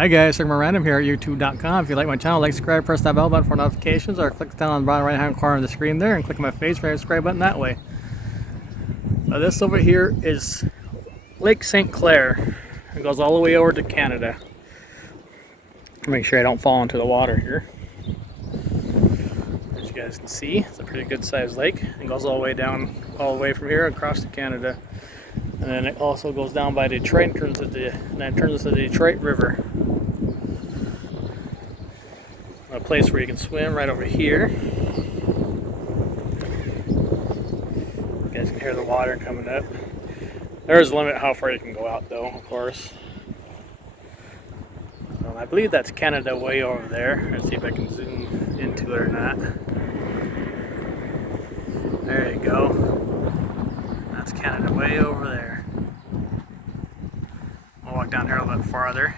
Hi guys, Random here at youtube.com. If you like my channel, like, subscribe, press that bell button for notifications, or click down on the bottom right hand corner of the screen there and click on my face for the subscribe button that way. This over here is Lake St. Clair. It goes all the way over to Canada. Make sure I don't fall into the water here. As you guys can see, it's a pretty good sized lake. It goes all the way down, all the way from here across to Canada. And then it also goes down by Detroit and turns into the Detroit River. A place where you can swim right over here. You guys can hear the water coming up. There's a limit how far you can go out though, of course. I believe that's Canada way over there. Let's see if I can zoom into it or not. There you go. That's Canada way over there. I'll walk down here a little bit farther.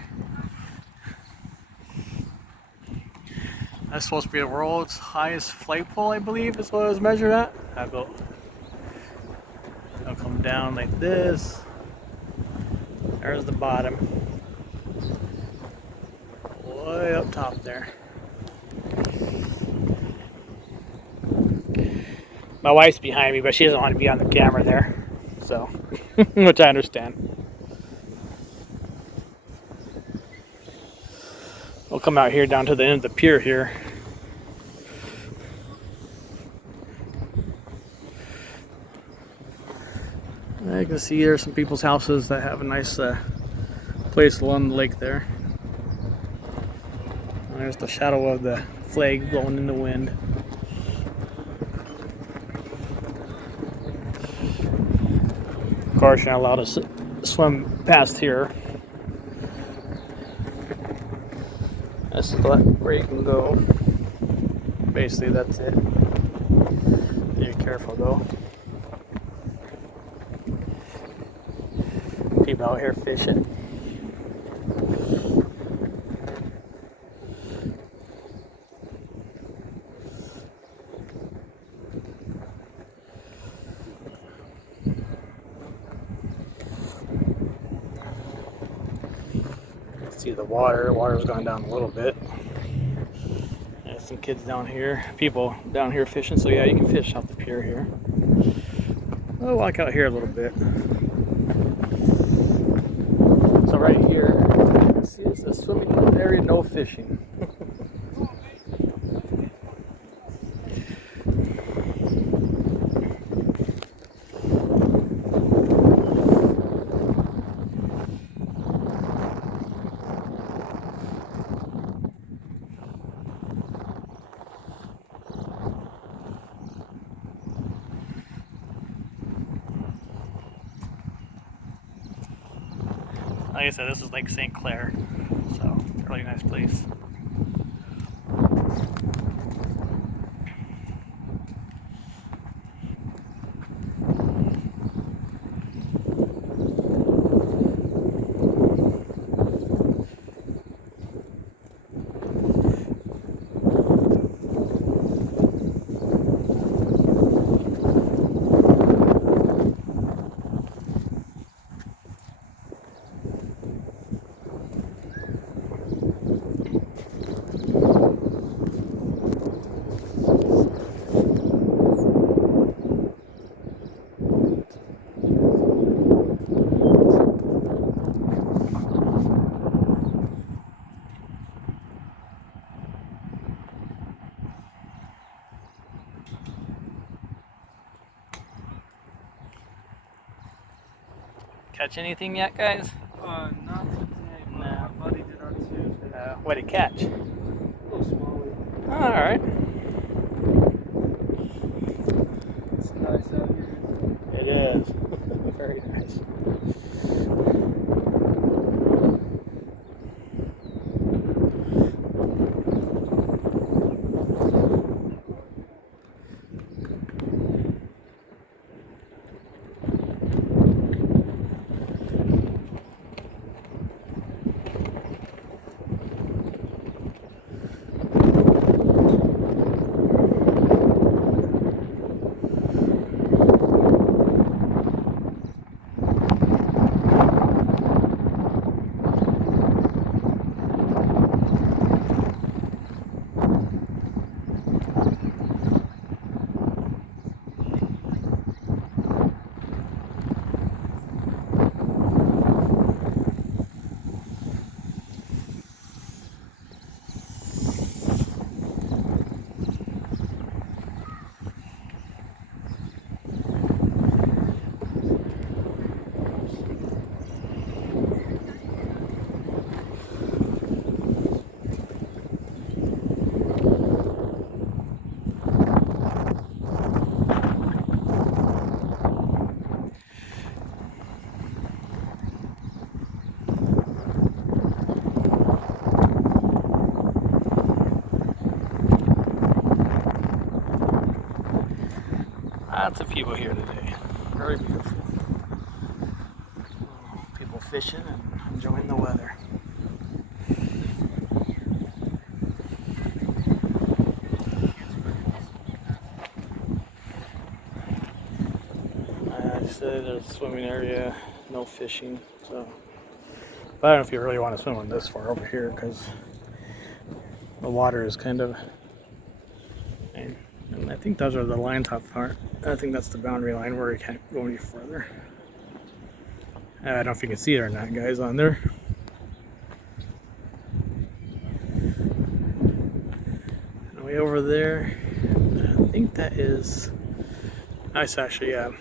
That's supposed to be the world's highest flagpole, I believe, is what it was measured at. I'll come down like this. There's the bottom. Way up top there. My wife's behind me, but she doesn't want to be on the camera there, so, which I understand. We'll come out here down to the end of the pier here. I can see there's some people's houses that have a nice place along the lake there. There's the shadow of the flag blowing in the wind. Of course, you're not allowed to swim past here. This is where you can go. Basically, that's it. Be careful though. People out here fishing. See the water's gone down a little bit. There's some kids down here, people down here fishing, so yeah, you can fish off the pier here. I'll walk out here a little bit. So right here, you can see it's a swimming area, no fishing. Like I said, this is Lake St. Clair, so it's a really nice place. Catch anything yet, guys? Not today, but my buddy did on Tuesday. What did he catch? A little smaller. Oh, alright. It's nice out here. It is. Very nice. Lots of people here today. Very beautiful. People fishing and enjoying the weather. I said there's a swimming area, no fishing. So, but I don't know if you really want to swim on this far over here because the water is kind of. And I think those are the line top part. I think that's the boundary line where you can't go any further. I don't know if you can see it or not, guys, on there. And way over there, I think that is. Nice, actually. I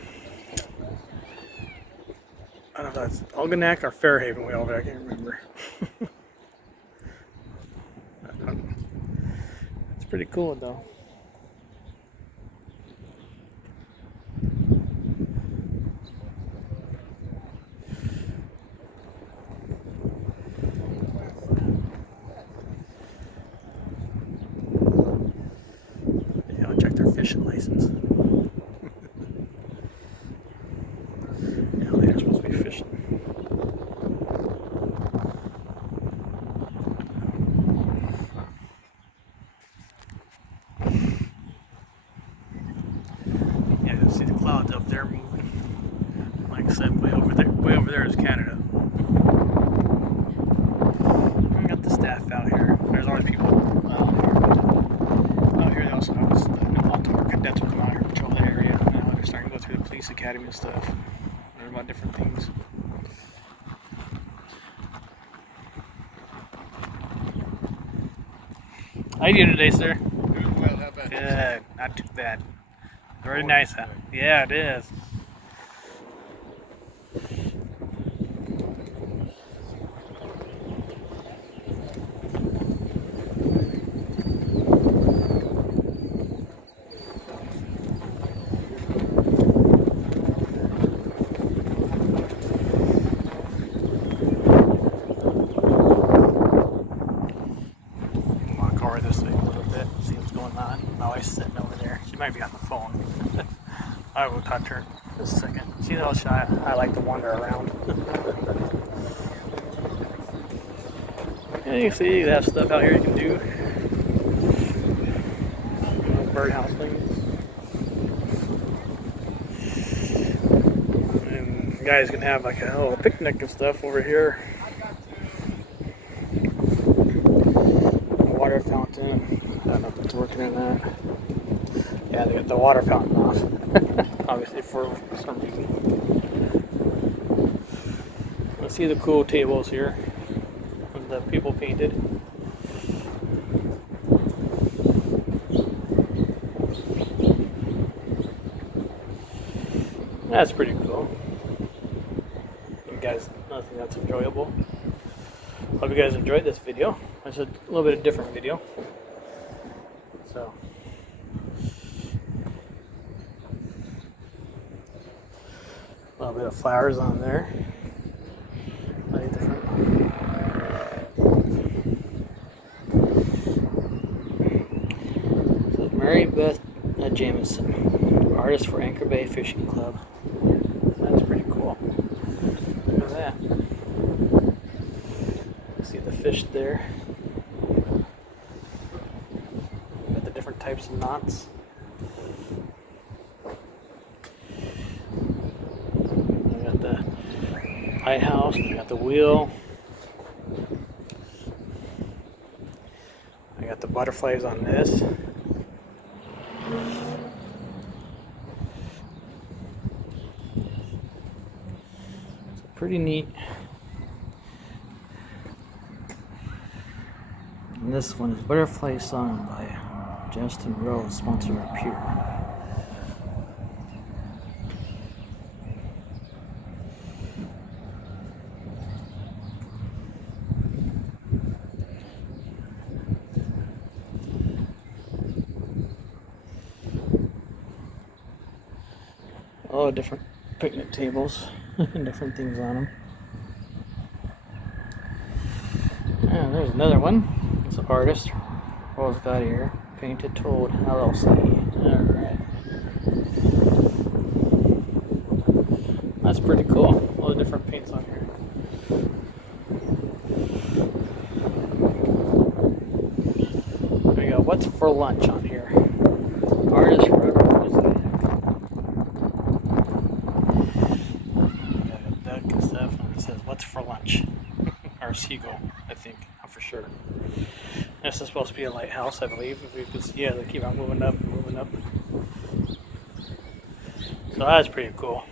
don't know if that's Algonac or Fairhaven way over there. I can't remember. It's pretty cool, though. Check their fishing license. Yeah, they're supposed to be fishing. Yeah, you can see the clouds up there moving. Like I said, way over there is Canada. We got the staff out here. There's always people out here. They also have the Baltimore cadets will come out here and patrol the area. Now they're starting to go through the police academy and stuff. Learn about different things. How you doing today, sir? Doing well, how about Good, not too bad. Very nice, huh? Yeah, it is. Over this way a little bit, see what's going on. My wife's sitting over there. She might be on the phone. I will touch her just a second. She's all shy. I like to wander around. And you can see that stuff out here you can do. Birdhouse things. And you guys can have like a little picnic and stuff over here. Water fountain. I don't know if it's working or not. Yeah, they got the water fountain off. Obviously for some reason. Let's see the cool tables here with the people painted. That's pretty cool. You guys, I think that's enjoyable. Hope you guys enjoyed this video. It's a little bit of a different video. So, a little bit of flowers on there. So Mary Beth Jamison, artist for Anchor Bay Fishing Club. That's pretty cool. Look at that. See the fish there. Got the different types of knots. I got the lighthouse, I got the wheel. I got the butterflies on this. It's pretty neat. And this one is Butterfly Song by Justin Rose, sponsor of Pure. Oh, different picnic tables and different things on them. And there's another one. It's an artist. What was got here? Painted Toad LLC. Alright. That's pretty cool. All the different paints on here. There we go. What's for lunch on here? Artist River Mosaic. Got a duck and stuff, and it says what's for lunch. Or a seagull, I think. I'm for sure. This is supposed to be a lighthouse, I believe. If you can see, yeah, they keep on moving up and moving up. So that's pretty cool.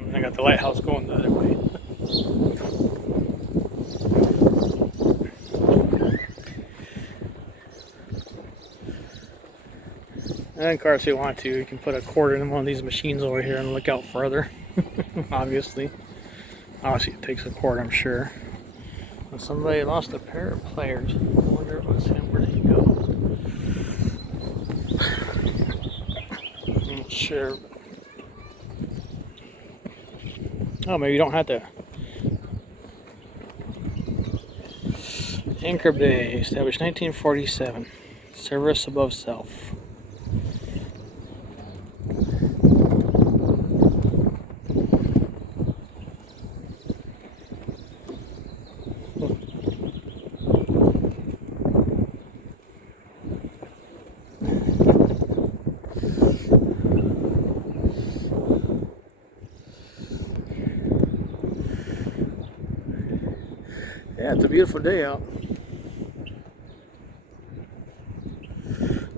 And I got the lighthouse going the other way. And of course, if you want to, you can put a quarter in one of these machines over here and look out further. Obviously it takes a quarter, I'm sure. And somebody lost a pair of pliers. I wonder if it was him. Where did he go? I'm not sure. Oh, maybe you don't have to. Anchor Bay, established 1947. Service above self. Yeah, it's a beautiful day out.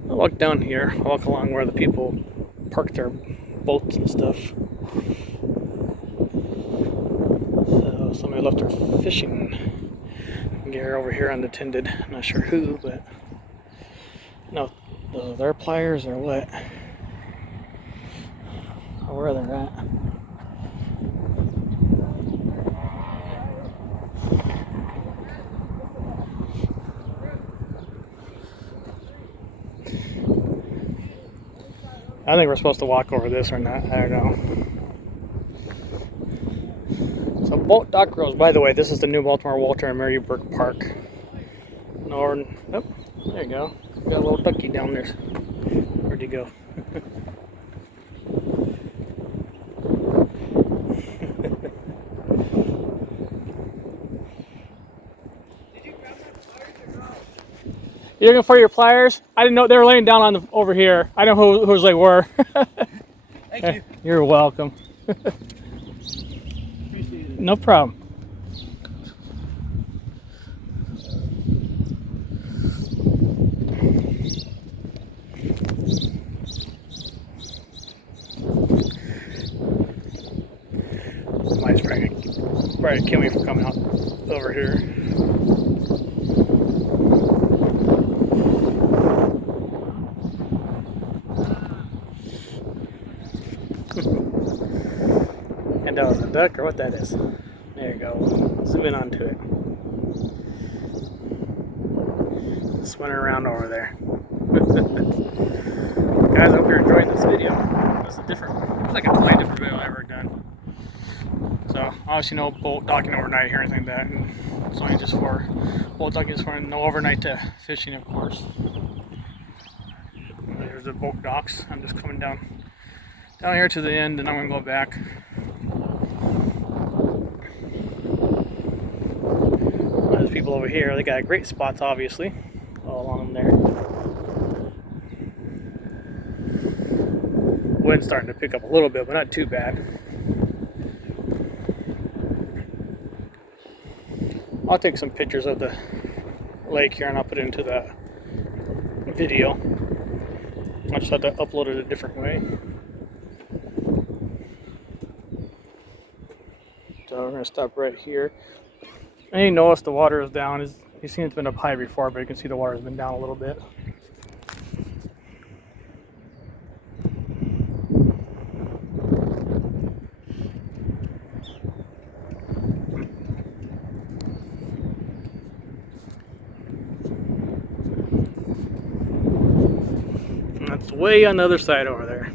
I walk down here, I walk along where the people park their boats and stuff. So somebody left their fishing gear over here unattended. I'm not sure who, but no, those are their pliers or what? Or where they're at. I think we're supposed to walk over this or not. I don't know. So boat dock rows. By the way, this is the new Baltimore Walter and Mary Burke Park. Oh, there you go. Got a little ducky down there. Where'd he go? You looking for your pliers? I didn't know they were laying down on over here. I know whose they were. Thank you. You're welcome. Appreciate it. No problem. Mine's probably kill me for coming out over here. And that was a duck or what that is. There you go. Zoom in onto it. Swimming around over there. Guys, I hope you're enjoying this video. It's like a totally different video I've ever done. So obviously no boat docking overnight here or anything like that. And it's only just for boat docking, is for no overnight fishing, of course. There's the boat docks. I'm just coming down here to the end, and I'm gonna go back. There's people over here. They got great spots, obviously, all along there. Wind's starting to pick up a little bit, but not too bad. I'll take some pictures of the lake here and I'll put it into the video. I just have to upload it a different way. So we're going to stop right here. And you notice the water is down. You've seen it's been up high before, but you can see the water has been down a little bit. And that's way on the other side over there.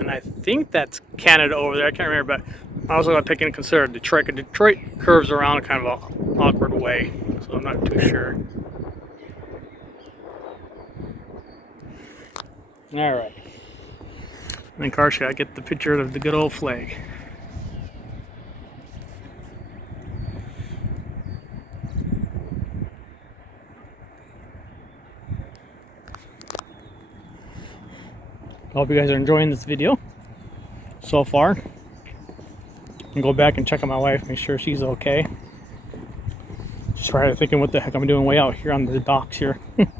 And I think that's Canada over there. I can't remember, but I also got to take into consideration Detroit. Detroit curves around in kind of an awkward way, so I'm not too sure. All right. And then car shot, get the picture of the good old flag. I hope you guys are enjoying this video so far. And go back and check on my wife, make sure she's okay. She's probably thinking what the heck I'm doing way out here on the docks here.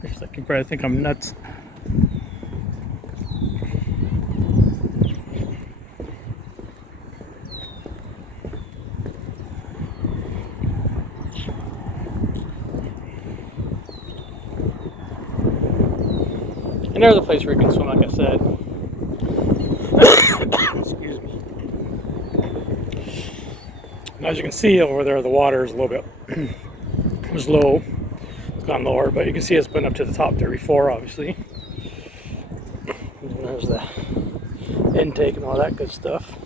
She's like, you probably think I'm nuts. And there's a place where you can swim, like I said. Excuse me. And as you can see over there, the water is a little bit, it was low, it's gone lower, but you can see it's been up to the top there before, obviously. And there's the intake and all that good stuff.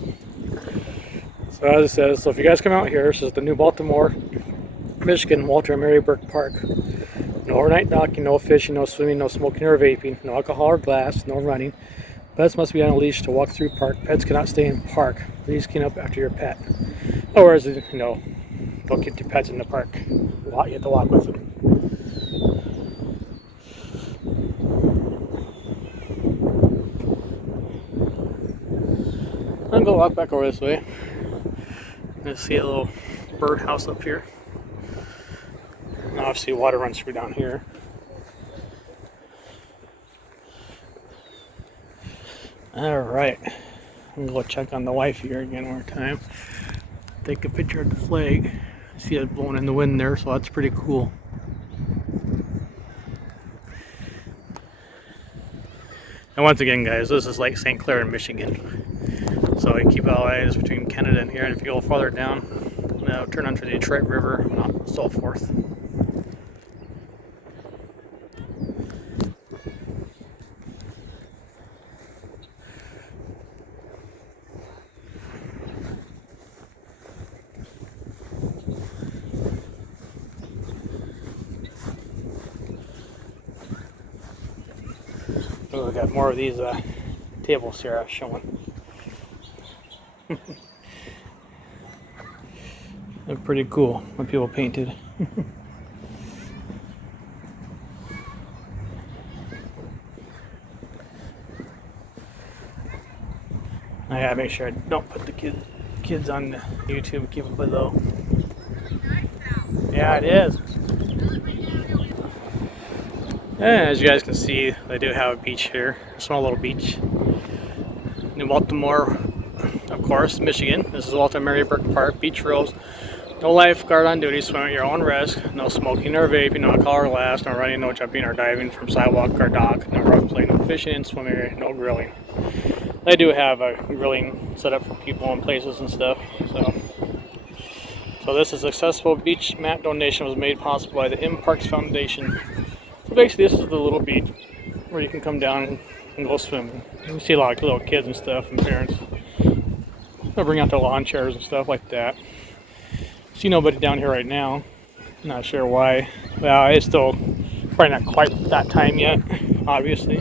So as it says, so if you guys come out here, this is the new Baltimore Michigan Walter and Mary Burke Park. No overnight docking, no fishing, no swimming, no smoking or vaping, no alcohol or glass, no running. Pets must be on a leash to walk through park. Pets cannot stay in park. Please clean up after your pet. Otherwise, you know, don't get your pets in the park. You have to walk with them. I'm gonna walk back over this way. Let's see a little birdhouse up here. And obviously water runs through down here. Alright, I'm gonna go check on the wife here again one more time. Take a picture of the flag. See it blowing in the wind there, so that's pretty cool. And once again, guys, this is like St. Clair in Michigan. So you keep all eyes between Canada and here, and if you go farther down, now turn onto the Detroit River and so forth. Oh, we got more of these tables here I was showing. They're pretty cool when people painted. I gotta make sure I don't put the kids on YouTube and keep them below. Yeah, it is. And as you guys can see, they do have a beach here, a small little beach. New Baltimore, of course, Michigan. This is Walter and Mary Burke Park, beach rules. No lifeguard on duty, swim at your own risk. No smoking or vaping, no alcohol or glass, no running, no jumping or diving from sidewalk or dock. No rough play, no fishing, swimming, no grilling. They do have a grilling set up for people in places and stuff. So this is accessible beach mat donation was made possible by the M Parks Foundation. So basically, this is the little beach where you can come down and go swimming. You see a lot of little kids and stuff and parents. They'll bring out their lawn chairs and stuff like that. See nobody down here right now. Not sure why. Well, it's still probably not quite that time yet, obviously.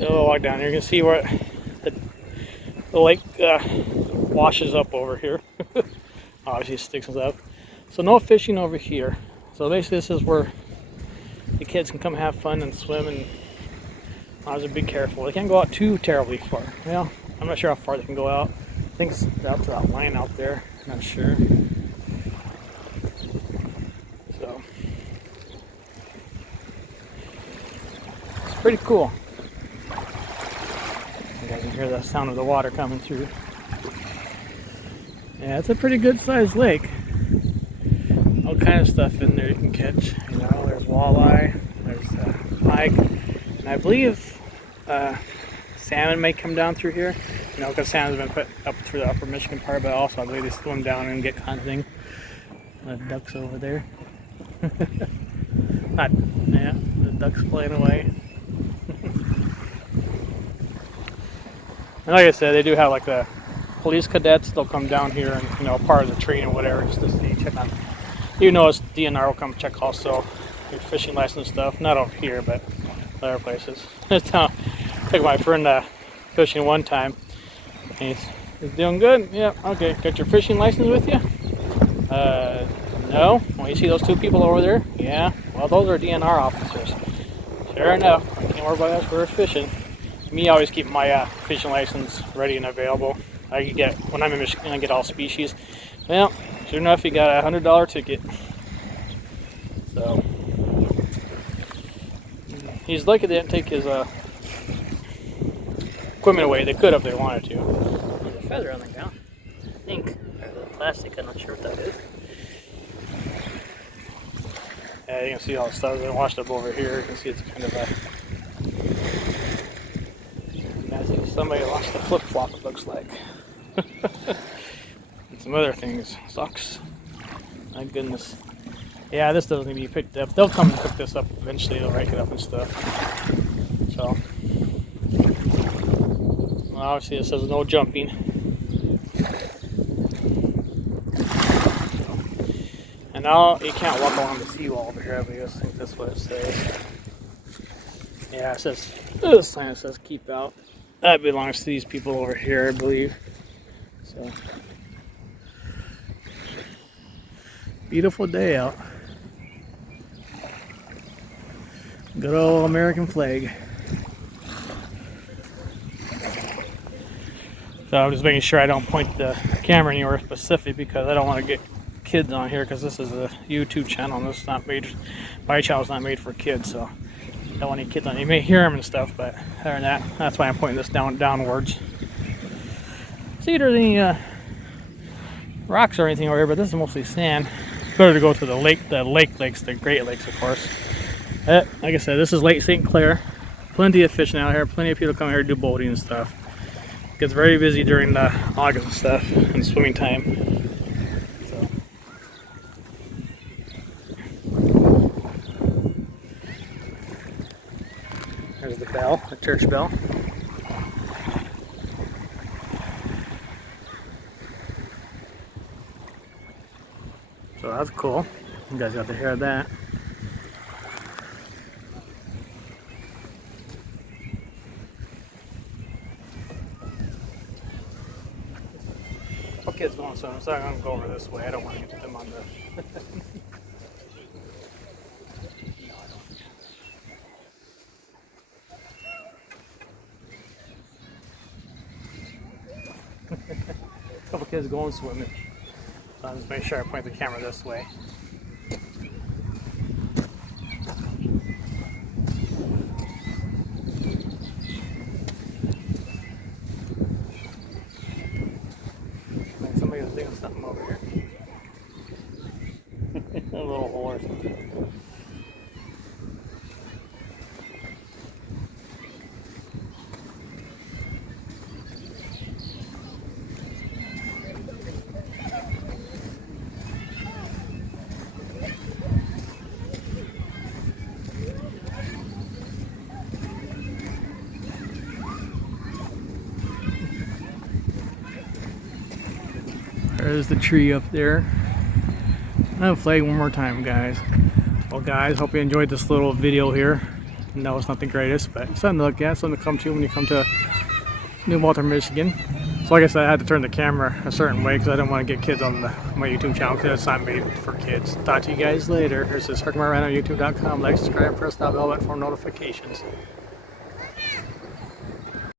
So we'll walk down here. You can see where the lake washes up over here. Obviously, it sticks up. So no fishing over here. So basically, this is where the kids can come have fun and swim, and obviously be careful. They can't go out too terribly far. Well, I'm not sure how far they can go out. I think it's out to that line out there. Not sure. So it's pretty cool. You guys can hear the sound of the water coming through. Yeah, it's a pretty good sized lake. All kind of stuff in there you can catch. You know, there's walleye, there's pike, and I believe salmon may come down through here. You know, because salmon's been put up through the upper Michigan part, but also I believe they swim down and get kind of thing. The ducks over there. Yeah, the ducks playing away. And like I said, they do have like the police cadets. They'll come down here and, you know, part of the training or whatever, just to see, check on. You know, it's DNR will come check also your fishing license stuff. Not over here, but other places. There's took my friend fishing one time. And he's doing good. Yeah, okay. Got your fishing license with you? No. Well, you see those two people over there? Yeah. Well, those are DNR officers. Sure enough. I can't worry about that for fishing. Me, always keep my fishing license ready and available. I can get, when I'm in Michigan, I get all species. Well, sure enough, he got a $100 ticket. So, he's lucky they didn't take his equipment away. They could if they wanted to. There's a feather on the ground. I think. Or the plastic, I'm not sure what that is. Yeah, you can see all the stuff that washed up over here. You can see it's kind of a... I think somebody lost the flip-flop, it looks like. And some other things. Socks. My goodness. Yeah, this doesn't need to be picked up. They'll come and pick this up eventually. They'll rake it up and stuff. So, well, obviously it says no jumping. And now you can't walk along the seawall over here, I guess. I think that's what it says. Yeah, it says, this sign says keep out. That belongs to these people over here, I believe. So, beautiful day out. Good old American flag. So I'm just making sure I don't point the camera anywhere specific because I don't want to get kids on here because this is a YouTube channel and this is not made, my channel's not made for kids, so I don't want any kids on it. You may hear them and stuff, but other than that, that's why I'm pointing this downwards. See if there's any rocks or anything over here, but this is mostly sand. It's better to go to the lakes, the Great Lakes, of course. Like I said, this is Lake St. Clair. Plenty of fishing out here. Plenty of people come here to do boating and stuff. It gets very busy during the August and stuff and swimming time. So. There's the bell, the church bell. So that's cool. You guys got to hear that. Kids going swimming, so I'm going to go over this way. I don't want to get them on the... A couple kids going swimming. So I'm just making sure I point the camera this way. Somebody's doing something over here. A little hole or something. There's the tree up there. I'll flag one more time, guys. Well, guys, hope you enjoyed this little video here. No, it's not the greatest, but something to look at, something to come to when you come to New Baltimore, Michigan. So like I said, I had to turn the camera a certain way because I didn't want to get kids on my YouTube channel because it's not made for kids. Talk to you guys later. This is Burke on YouTube.com. Like, subscribe, press that bell button for notifications.